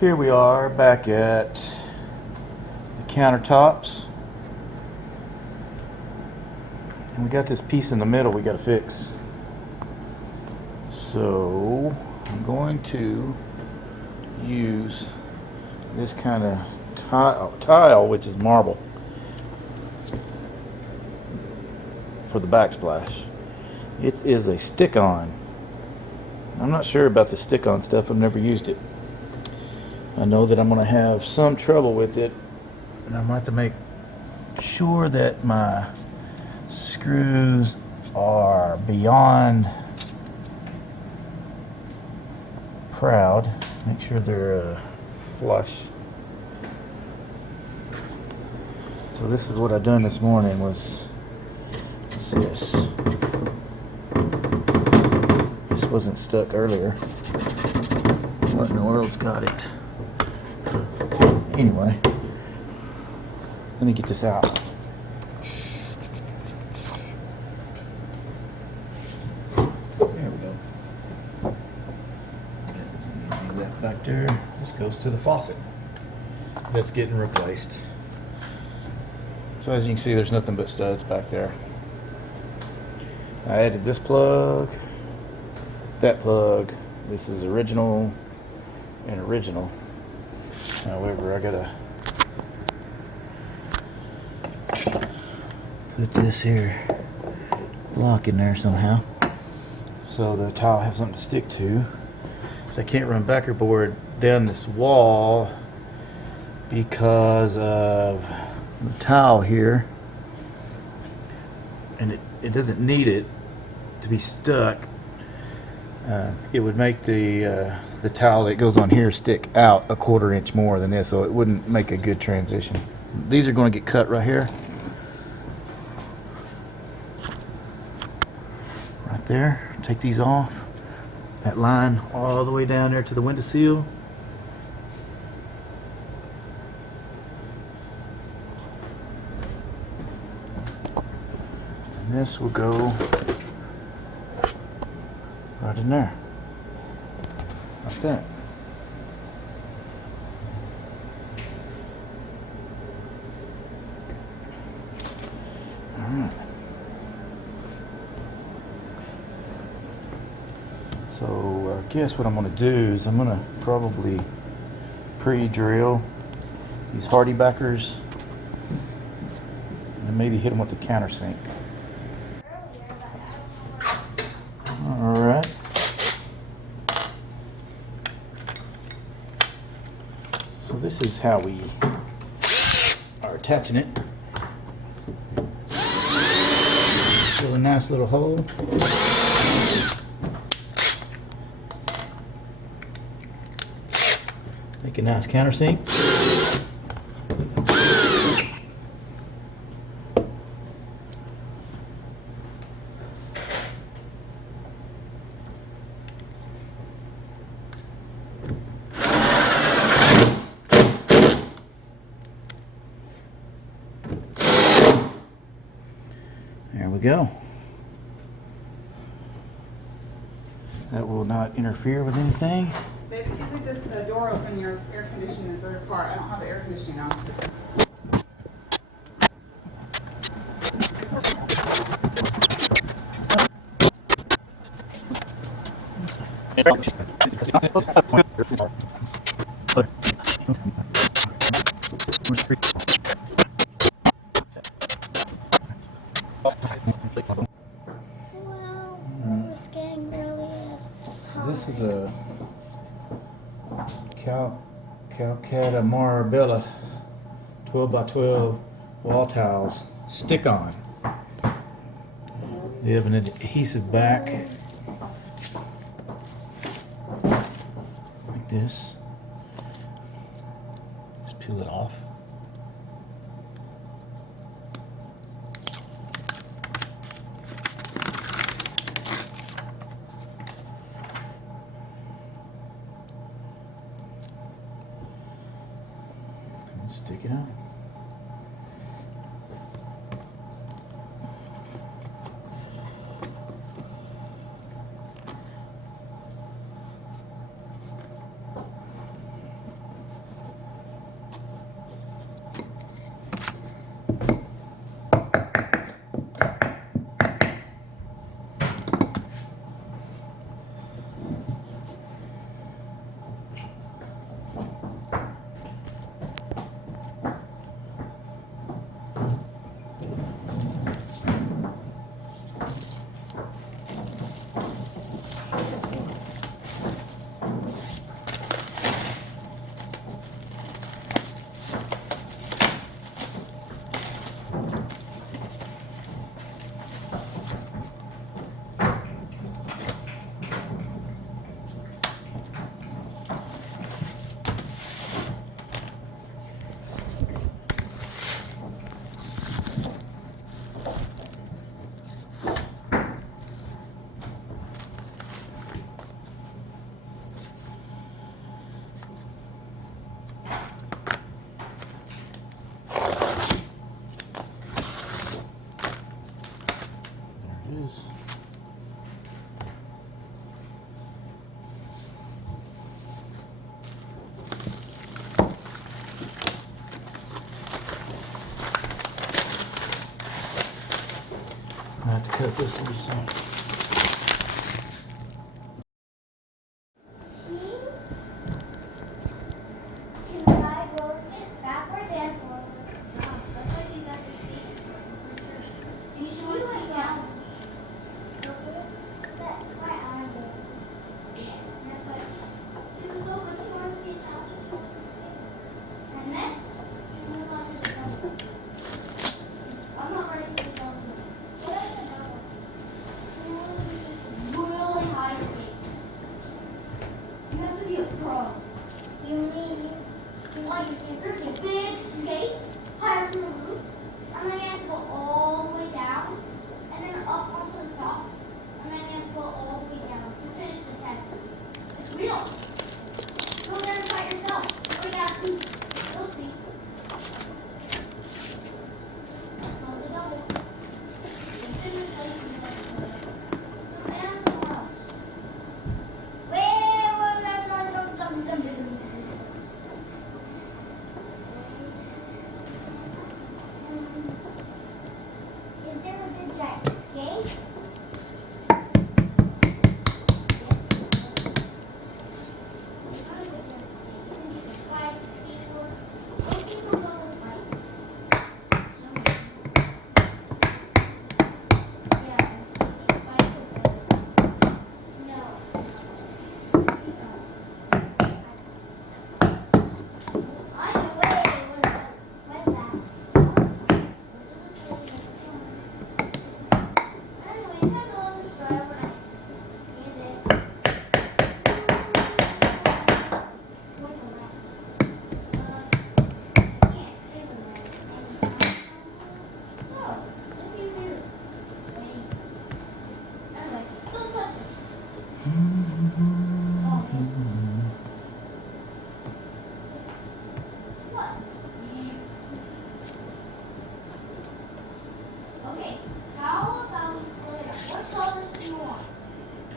Here we are back at the countertops, and we got this piece in the middle we got to fix. So I'm going to use this kind of tile, which is marble, for the backsplash. It is a stick-on. I'm not sure about the stick-on stuff. I've never used it. I know that I'm going to have some trouble with it, and I'm going to have to make sure that my screws are beyond proud. Make sure they're flush. So this is what I done this morning was this. This wasn't stuck earlier. What in the world's got it? Anyway, let me get this out. There we go. That back there. This goes to the faucet that's getting replaced. So as you can see, there's nothing but studs back there. I added this plug, that plug. This is original and original. However, I gotta put this here block in there somehow so the tile has something to stick to. So I can't run backer board down this wall because of the tile here, and it doesn't need it to be stuck. It would make the towel that goes on here stick out a 1/4 inch more than this, so it wouldn't make a good transition. These are going to get cut right here, right there. Take these off. That line all the way down there to the windowsill. And this will go right in there, like that. All right. So I guess what I'm going to do is I'm going to probably pre-drill these hardy backers and maybe hit them with the countersink. All right. So this is how we are attaching it. Drill a nice little hole. Make a nice countersink. There we go. That will not interfere with anything. Babe, if you leave this door open, your air conditioning is other car. I don't have the air conditioning on. So this is a Calacatta Marbella 12x12 wall tiles stick-on. They have an adhesive back like this. Just peel it off. Stick it on. cut this one some.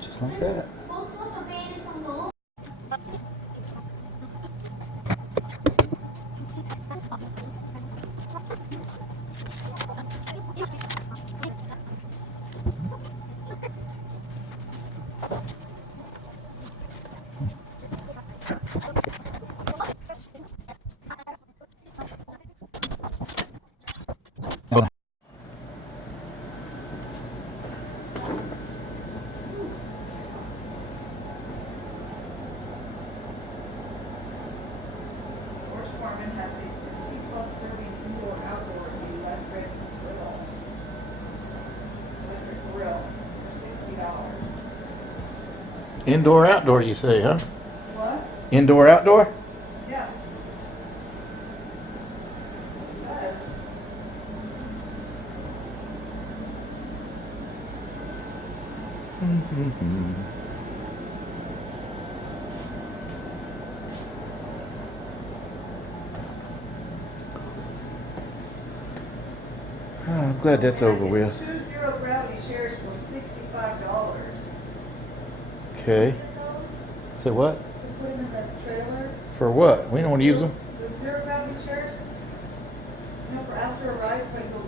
Just like that. Has a 50+ serving indoor-outdoor electric grill for $60. Indoor outdoor, you say, huh? What? Indoor outdoor? Yeah. It says. Oh, I'm glad that's over with. 2 zero gravity chairs for $65. Okay. Say what? To put them in the trailer. For what? We don't want to use them. The zero gravity chairs. You know, for after a ride, so I go.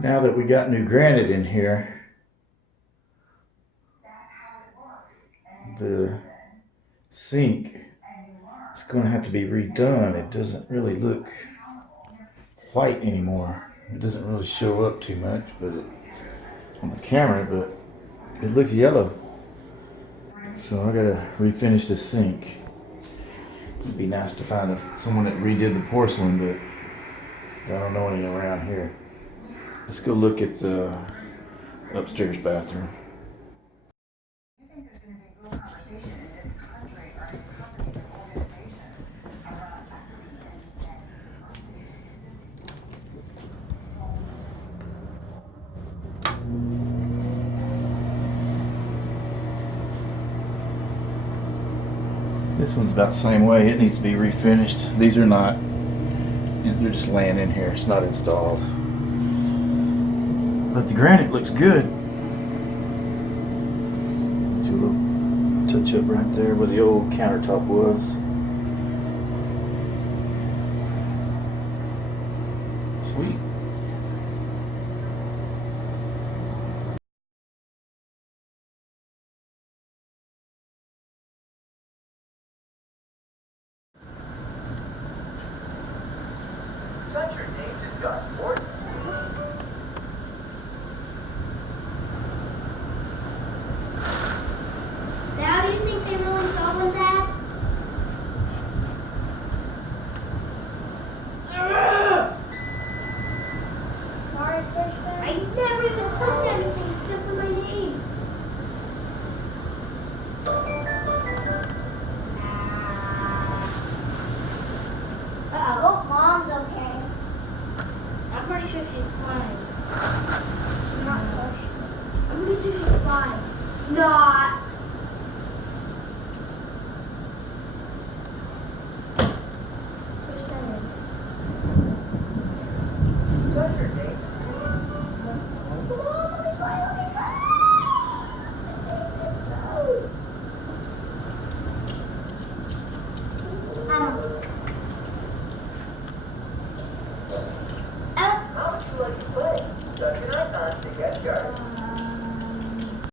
Now that we got new granite in here, the sink is going to have to be redone. It doesn't really look white anymore. It doesn't really show up too much, but on the camera, but it looks yellow. So I gotta refinish the sink. It'd be nice to find someone that redid the porcelain, but I don't know any around here. Let's go look at the upstairs bathroom. This one's about the same way. It needs to be refinished. These are not, they're just laying in here. It's not installed. But the granite looks good. Do a little switch up right there where the old countertop was. Sweet. Thought your name just got important.